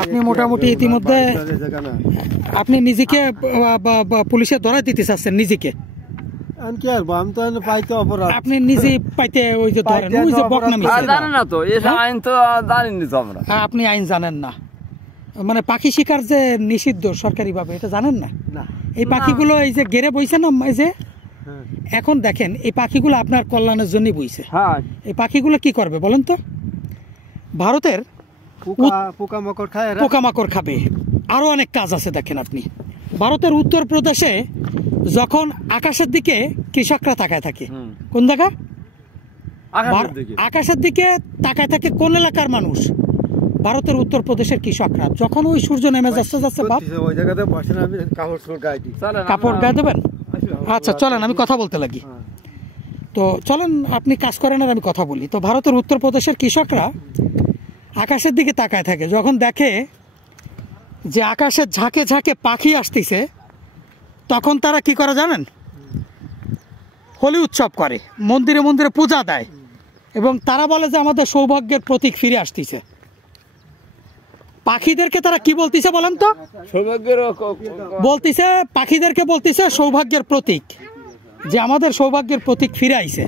আপনি মোটামুটি ইতিমধ্যে আপনি নিজেকে পুলিশে ধরা দিতে চাচ্ছেন নিজেকে, আপনি নিজে পাইতে ওই যে ধরেন ওই যে বকনামি জানেন না তো, এসব আইন তো জানিনি তো আমরা। আপনি আইন জানেন না, মানে পাখি শিকার যে নিষিদ্ধ সরকারি ভাবে এটা জানেন না। এই পাখিগুলো এই যে গেরে বইছে না, এই যে এখন দেখেন এই পাখিগুলো আপনার কল্যাণের জন্য বইছে। এই পাখিগুলো কি করবে বলেন তো? ভারতের পোকামাকড় খাবে, আরো অনেক কাজ আছে। দেখেন আপনি ভারতের উত্তরপ্রদেশে যখন আকাশের দিকে কৃষকরা তাকায় থাকে, কোন জায়গা? আকাশের দিকে তাকায় থাকে কোন এলাকার মানুষ? ভারতের উত্তরপ্রদেশের কৃষকরা। যখন ওই সূর্য নেমে যাচ্ছে কাপড় গায়ে দেবেন। আচ্ছা চলেন আমি কথা বলতে লাগি। তো চলেন আপনি কাজ করেন আর আমি কথা বলি। তো ভারতের উত্তরপ্রদেশের কৃষকরা আকাশের দিকে তাকায় থাকে, যখন দেখে যে আকাশের ঝাঁকে ঝাঁকে পাখি আসতেছে, তখন তারা কি করে জানেন? হোলি উৎসব করে, মন্দিরে মন্দিরে পূজা দেয়, এবং তারা বলে যে আমাদের সৌভাগ্যের প্রতীক ফিরে আসতেছে। পাখিদেরকে তারা কি বলতেছে বলেন তো? বলতেছে, পাখিদেরকে বলতেছে সৌভাগ্যের প্রতীক, যে আমাদের সৌভাগ্যের প্রতীক ফিরে আইছে।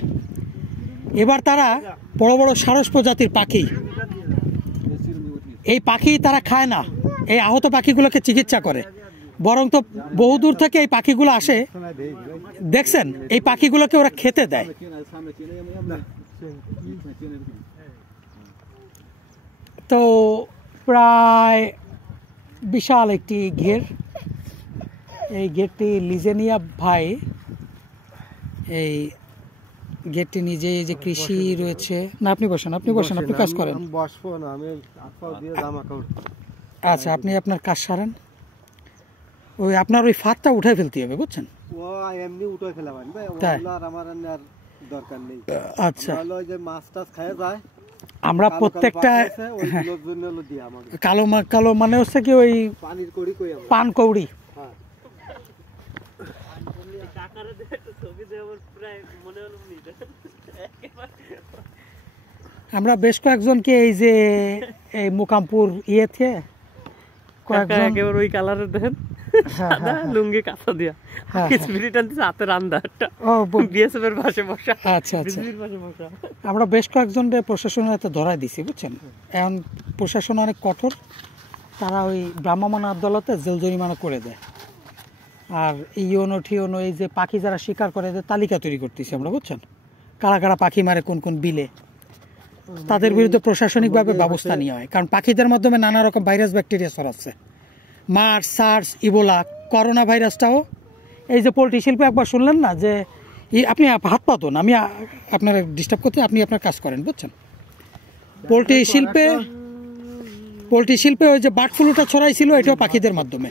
এবার তারা বড় বড় সারস প্রজাতির পাখি, এই পাখি তারা খায় না, এই আহত পাখিগুলোকে চিকিৎসা করে, বরং তো বহুদূর থেকে এই পাখিগুলো আসে, দেখছেন এই পাখিগুলোকে ওরা খেতে দেয়। তো প্রায় বিশাল একটি ঘের, এই ঘেরটি লিজেনিয়া ভাই, এই গেটটি নিজে যে কৃষি রয়েছে না। আপনি বসেন, আপনি বসেন, আপনি কাজ করেন। আচ্ছা আপনি আপনার কাজ সারেন, ওই আপনার ওই ফাঁদটা উঠে ফেলতে হবে, বুঝছেন? আচ্ছা আমরা প্রত্যেকটা কালো কালো মানে হচ্ছে কি ওই পান কৌড়ি, আমরা বেশ কয়েকজনকে এই যে এই মোকামপুর ইয়েতে কয়েকজন ওই কালারের দেখেন লুঙ্গি কাঁচা দিয়া হাতের আন্দারটা বিএসএফ এর পাশে বসা। আচ্ছা আচ্ছা আমরা বেশ কয়েকজনকে প্রশাসনের হাতে ধরাই দিছি, বুঝছেন? এখন প্রশাসন অনেক কঠোর, তারা ওই ভ্রাম্যমাণ আদালতে জেল জরিমানা করে দেয়। আর ইউনো ঠিওনো এই যে পাখি যারা শিকার করে এদের তালিকা তৈরি করতেছি আমরা, বুঝছেন? কারা কারা পাখি মারে কোন কোন বিলে, তাদের বিরুদ্ধে প্রশাসনিকভাবে ব্যবস্থা নেওয়া হয়। কারণ পাখিদের মাধ্যমে নানা রকম ভাইরাস ব্যাকটেরিয়া ছড়াচ্ছে, মার্স, সার্স, ইবোলা, করোনা ভাইরাসটাও। এই যে পোলট্রি শিল্পে একবার শুনলেন না যে আপনি হাত পাতন, আমি আপনার ডিস্টার্ব করতে, আপনি আপনার কাজ করেন, বুঝছেন? পোলট্রি শিল্পে ওই যে বার্ড ফ্লুটা ছড়াইছিল, এটাও পাখিদের মাধ্যমে।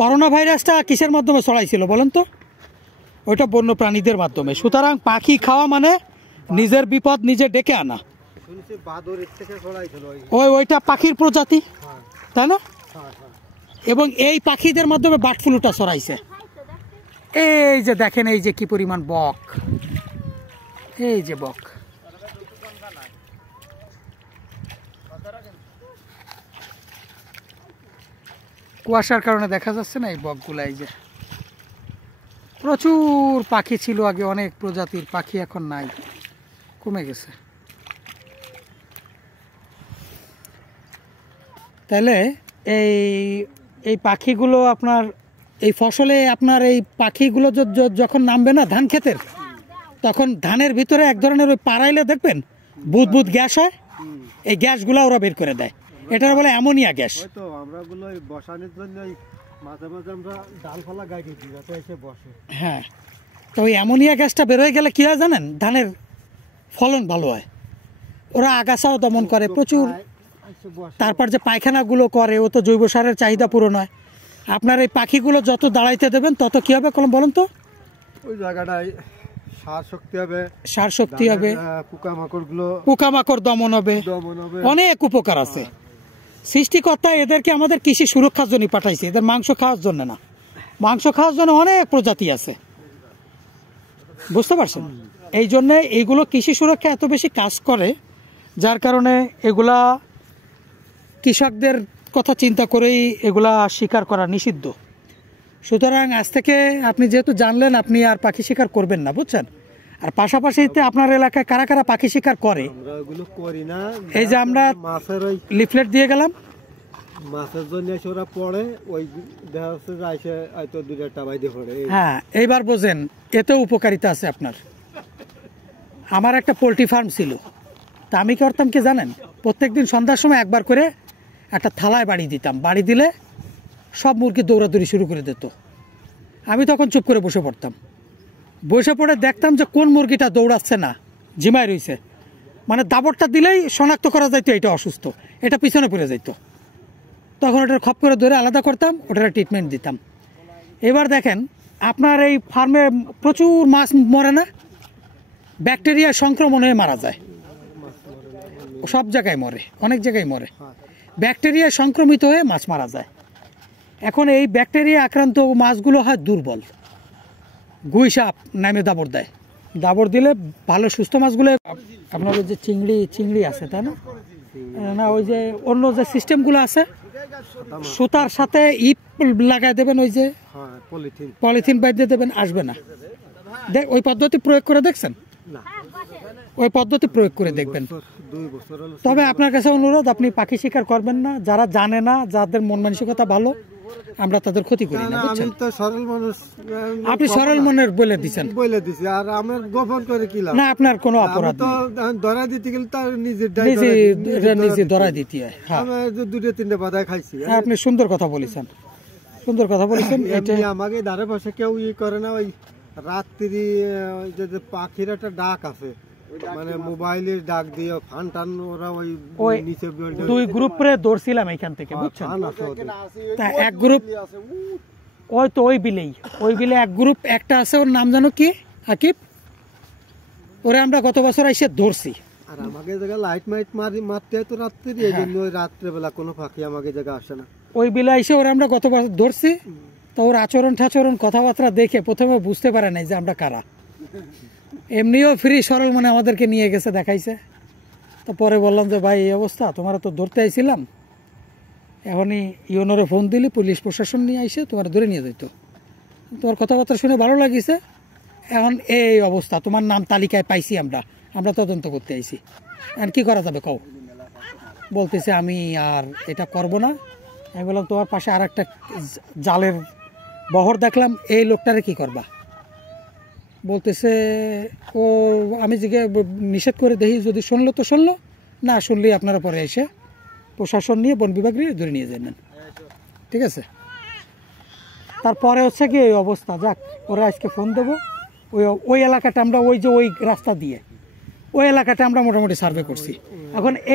করোনা ভাইরাসটা কিসের মাধ্যমে ছড়াইছিল বলেন তো? ওইটা বন্য প্রাণীদের মাধ্যমে। সুতরাং পাখি খাওয়া মানে নিজের বিপদ নিজে ডেকে আনা। ওইটা পাখির প্রজাতি, তাই না? এবং এই পাখিদের মাধ্যমে বার্ড ফ্লুটা ছড়াইছে। এই যে দেখেন এই যে কি পরিমাণ বক, এই যে বক, কুয়াশার কারণে দেখা যাচ্ছে না এই বকগুলা। এই যে প্রচুর পাখি ছিল আগে, অনেক প্রজাতির পাখি, এখন নাই, কমে গেছে। তাহলে এই পাখিগুলো আপনার এই ফসলে, আপনার এই পাখিগুলো যখন নামবে না ধান ক্ষেতের, তখন ধানের ভিতরে এক ধরনের ওই পাড়াইলে দেখবেন বুদবুদ গ্যাস হয়, এই গ্যাসগুলো ওরা বের করে দেয়, এটা বলে অ্যামোনিয়া গ্যাস। হ্যাঁ, তো ওই অ্যামোনিয়া গ্যাসটা বের হয়ে গেলে কি হয় জানেন? ধানের ফলন ভালো হয়, ওরা আগাছাও দমন করে প্রচুর। তারপর যে পায়খানাগুলো করে, ও তো জৈব সারের চাহিদা পূরণ হয়। আপনার এই পাখিগুলো যত দাঁড়াইতে দেবেন তত কি হবে কলম বলুন তো? ওই জায়গাটায় সার শক্তি হবে, পোকামাকড় দমন হবে, অনেক উপকার আছে। সৃষ্টিকর্তা এদেরকে আমাদের কৃষি সুরক্ষার জন্য পাঠাইছে, এদের মাংস খাওয়ার জন্য না। মাংস খাওয়ার জন্য অনেক প্রজাতি আছে, বুঝতে পারছেন? এই জন্য এইগুলো কৃষি সুরক্ষা এত বেশি কাজ করে, যার কারণে এগুলা কৃষকদের কথা চিন্তা করেই এগুলা শিকার করা নিষিদ্ধ। সুতরাং আজ থেকে আপনি যেহেতু জানলেন, আপনি আর পাখি শিকার করবেন না, বুঝছেন। আর পাশাপাশি আপনার এলাকায় কারা কারা পাখি শিকার করে, এই যে আমরা লিফলেট দিয়ে গেলাম, মাছের জন্য ওরা পড়ে ওই দেখা যাচ্ছে যে আইসে হয়তো 2-1টা বাইদে পড়ে। হ্যাঁ, এইবার বোঝেন এতেও উপকারিতা আছে আপনার। আমার একটা পোলট্রি ফার্ম ছিল, তা আমি কি করতাম কি জানেন, প্রত্যেকদিন সন্ধ্যার সময় একবার করে একটা থালায় বাড়ি দিতাম। বাড়ি দিলে সব মুরগি দৌড়াদৌড়ি শুরু করে দিত। আমি তখন চুপ করে বসে পড়তাম। বসে পড়ে দেখতাম যে কোন মুরগিটা দৌড়াচ্ছে না, ঝিমায় রয়েছে, মানে দাবরটা দিলেই শনাক্ত করা যাইতো এটা অসুস্থ, এটা পিছনে পড়ে যাইতো। তখন ওটার খপ করে ধরে আলাদা করতাম, ওটার ট্রিটমেন্ট দিতাম। এবার দেখেন আপনার এই ফার্মে প্রচুর মাছ মরে না, ব্যাকটেরিয়া সংক্রমণ হয়ে মারা যায়। সব জায়গায় মরে, অনেক জায়গায় মরে, ব্যাকটেরিয়া সংক্রমিত হয়ে মাছ মারা যায়। এখন এই ব্যাকটেরিয়া আক্রান্ত মাছগুলো হয় দুর্বল, গুই সাপ নামে দাবর দেয়। দাবর দিলে ভালো সুস্থ মাছগুলো, আপনার ওই যে চিংড়ি আছে তাই না, না ওই যে অন্য যে সিস্টেমগুলো আছে, সুতার সাথে ইপ লাগাই দেবেন, ওই যে পলিথিন বাইর দিয়ে দেবেন, আসবে না। ওই পদ্ধতি প্রয়োগ করে দেখছেন? ওই পদ্ধতি প্রয়োগ করে দেখবেন। তবে আপনার কাছে অনুরোধ, আপনি পাখি শিকার করবেন না। যারা জানে না, যাদের মন মানসিকতা ভালো, আমরা তাদের ক্ষতি করি না, বুঝছেন। আপনি সরল মনের বলে দিচ্ছেন, আর আমার গোপন করে কি লাভ? না, আপনার কোনো অপরাধ তো ধরা দিতে গেলে তার নিজে ধরা দিতে হয়। আমি 2-3টা বাদায় খাইছি। আপনি সুন্দর কথা বলেছেন, সুন্দর কথা বলেছেন। এটা আমাকে ধারে পাশে কেউ করে না। ওই রাত্রি যে পাখির একটা ডাক আছে, মানে মোবাইলের ডাক দিয়ে ফান টান, ওরা ওই নিচে 2 গ্রুপ করে দৌড়ছিলাম এখান থেকে, বুঝছেন। তা এক গ্রুপ ওই তো ওই বিলে এক গ্রুপ একটা আছে, ওর নাম জানো কি, আকিব। ওরে আমরা গত বছর এসে ধরছি। আর আমাকে জায়গা লাইট মাইট মারতে হয় তো রাত্রি, এই জন্য ওই রাত্রেবেলা কোনো পাখি আমাকে জায়গা আসে না। ওই বিলে এসে ওরা আমরা গত বছর ধরছি। তো ওর আচরণ ঠাচরণ কথাবার্তা দেখে প্রথমে বুঝতে পারে নাই যে আমরা কারা। এমনিও ফ্রি সরল মনে আমাদেরকে নিয়ে গেছে, দেখাইছে। তো পরে বললাম যে ভাই এই অবস্থা, তোমরা তো ধরতে আইছিলাম, এখনই ইউনোরে ফোন দিলি, পুলিশ প্রশাসন নিয়ে আইসে তোমার ধরে নিয়ে যেত। তোমার কথাবার্তা শুনে ভালো লাগিছে। এখন এই অবস্থা, তোমার নাম তালিকায় পাইছি আমরা তদন্ত করতে আইছি। এখন কি করা যাবে কও? বলতেছে আমি আর এটা করব না। আমি বললাম তোমার পাশে আর একটা জালের বহর দেখলাম, এই লোকটারে কি করবা? বলতেছে ও, আমি নিষেধ করে দেখি, যদি শুনলো তো শুনলো, না শুনলেই আপনারা পরে এসে প্রশাসন নিয়ে বন বিভাগ নিয়ে ধরে নিয়ে যাবেন, ঠিক আছে। তারপরে হচ্ছে কি এই অবস্থা। যাক, ওরা আজকে ফোন দেবো। ওই এলাকাটা আমরা ওই যে ওই রাস্তা দিয়ে ওই এলাকাটা আমরা মোটামুটি সার্ভে করছি। এখন এই